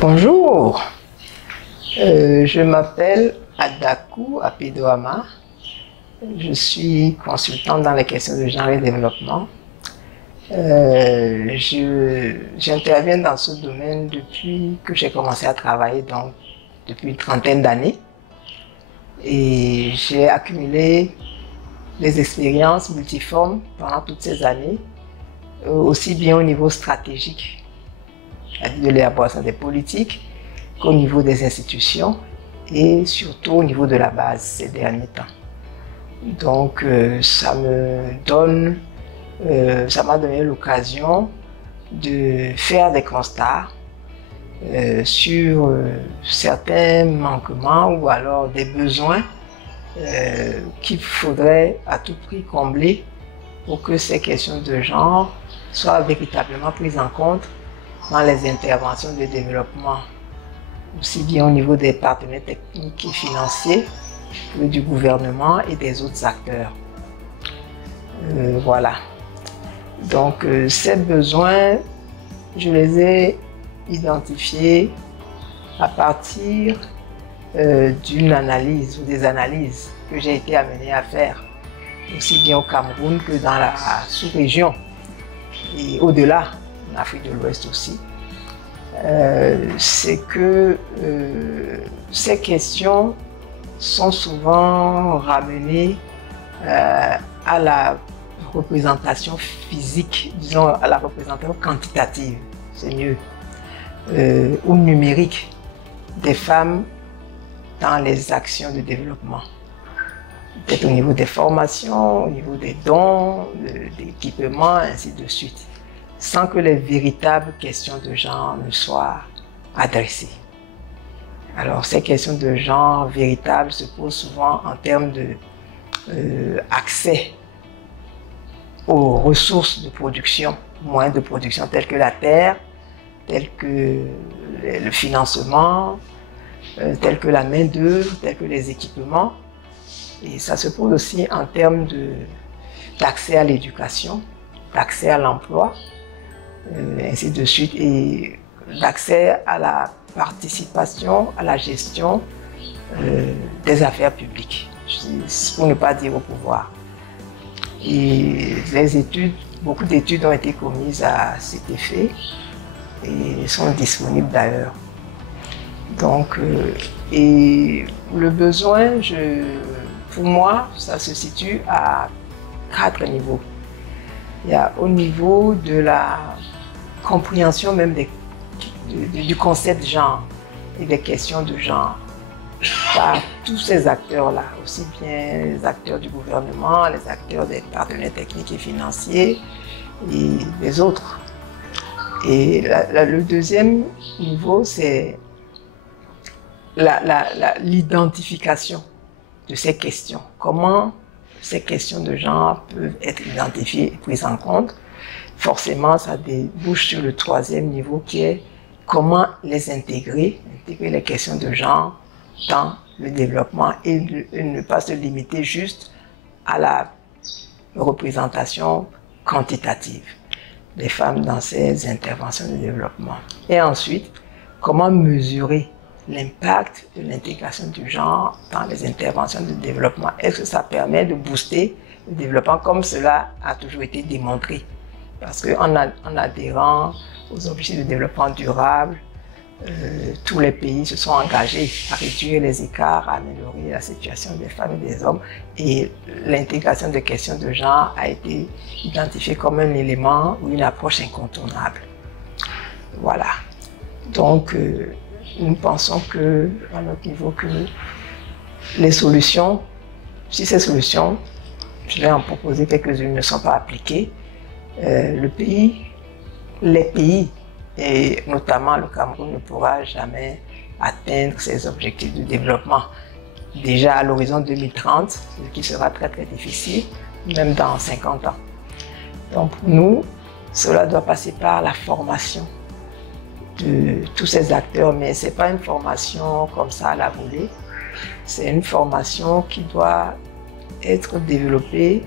Bonjour, je m'appelle Adakou Apedoama. Je suis consultante dans les questions de genre et développement. J'interviens dans ce domaine depuis que j'ai commencé à travailler, donc depuis une trentaine d'années. Et j'ai accumulé des expériences multiformes pendant toutes ces années, aussi bien au niveau stratégique, de l'élaboration des politiques, qu'au niveau des institutions et surtout au niveau de la base ces derniers temps. Donc ça m'a donné l'occasion de faire des constats sur certains manquements ou alors des besoins qu'il faudrait à tout prix combler pour que ces questions de genre soient véritablement prises en compte dans les interventions de développement, aussi bien au niveau des partenaires techniques et financiers que du gouvernement et des autres acteurs. Voilà. Donc ces besoins, je les ai identifiés à partir d'une analyse ou des analyses que j'ai été amené à faire, aussi bien au Cameroun que dans la sous-région et au-delà, en Afrique de l'Ouest aussi. C'est que ces questions sont souvent ramenées à la représentation physique, disons à la représentation quantitative, c'est mieux, ou numérique des femmes dans les actions de développement. Peut-être au niveau des formations, au niveau des dons, d'équipements, ainsi de suite, sans que les véritables questions de genre ne soient adressées. Alors ces questions de genre véritables se posent souvent en termes d'accès aux ressources de production, moyens de production tels que la terre, tels que le financement, tels que la main-d'œuvre, tels que les équipements. Et ça se pose aussi en termes d'accès à l'éducation, d'accès à l'emploi, ainsi de suite, et d'accès à la participation, à la gestion des affaires publiques, pour ne pas dire au pouvoir. Et les études, beaucoup d'études ont été commises à cet effet et sont disponibles d'ailleurs. Donc, et le besoin, pour moi, ça se situe à 4 niveaux. Il y a au niveau de la compréhension même du concept de genre et des questions de genre par tous ces acteurs-là, aussi bien les acteurs du gouvernement, les acteurs des partenaires techniques et financiers et les autres. Et le deuxième niveau, c'est l'identification de ces questions. Comment ces questions de genre peuvent être identifiées et prises en compte. Forcément, ça débouche sur le troisième niveau qui est comment les intégrer les questions de genre dans le développement et ne pas se limiter juste à la représentation quantitative des femmes dans ces interventions de développement. Et ensuite, comment mesurer l'impact de l'intégration du genre dans les interventions de développement. Est-ce que ça permet de booster le développement comme cela a toujours été démontré? Parce qu'en adhérant aux objectifs de développement durable, tous les pays se sont engagés à réduire les écarts, à améliorer la situation des femmes et des hommes. Et l'intégration des questions de genre a été identifiée comme un élément ou une approche incontournable. Voilà. Donc, nous pensons à notre niveau que les solutions, si ces solutions, je vais en proposer quelques-unes, ne sont pas appliquées, les pays, et notamment le Cameroun, ne pourra jamais atteindre ses objectifs de développement. Déjà à l'horizon 2030, ce qui sera très très difficile, même dans 50 ans. Donc pour nous, cela doit passer par la formation de tous ces acteurs, mais ce n'est pas une formation comme ça à la volée, c'est une formation qui doit être développée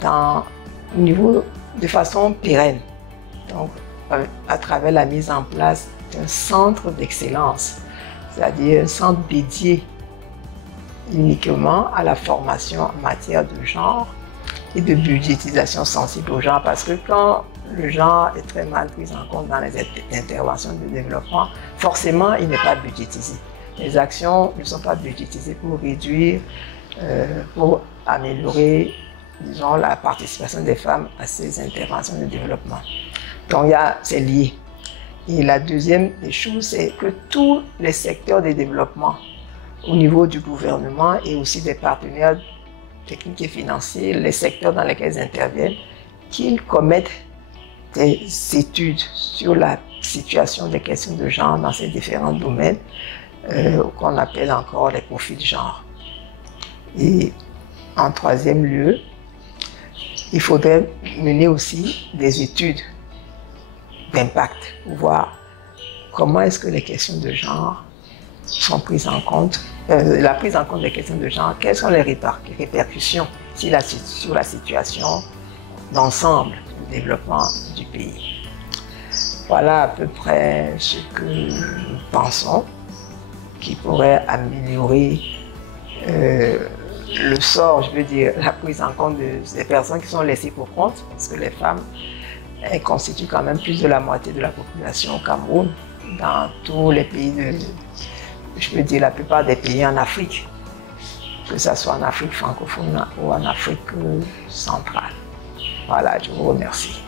de façon pérenne, donc à travers la mise en place un centre d'excellence, c'est-à-dire un centre dédié uniquement à la formation en matière de genre et de budgétisation sensible au genre, parce que quand le genre est très mal pris en compte dans les interventions de développement, forcément il n'est pas budgétisé. Les actions ne sont pas budgétisées pour réduire, pour améliorer, disons, la participation des femmes à ces interventions de développement. Donc c'est lié. Et la deuxième des choses, c'est que tous les secteurs de développement au niveau du gouvernement et aussi des partenaires techniques et financiers, les secteurs dans lesquels ils interviennent, qu'ils commettent des études sur la situation des questions de genre dans ces différents domaines, qu'on appelle encore les profils de genre. Et en troisième lieu, il faudrait mener aussi des études d'impact pour voir comment est-ce que les questions de genre sont prises en compte, la prise en compte des questions de genre, quelles sont les répercussions sur la situation d'ensemble du développement du pays. Voilà à peu près ce que nous pensons qui pourrait améliorer le sort, je veux dire, la prise en compte des personnes qui sont laissées pour compte, parce que les femmes, elles constituent quand même plus de la moitié de la population au Cameroun, dans tous les pays je veux dire la plupart des pays en Afrique, que ce soit en Afrique francophone ou en Afrique centrale. Voilà, je vous remercie.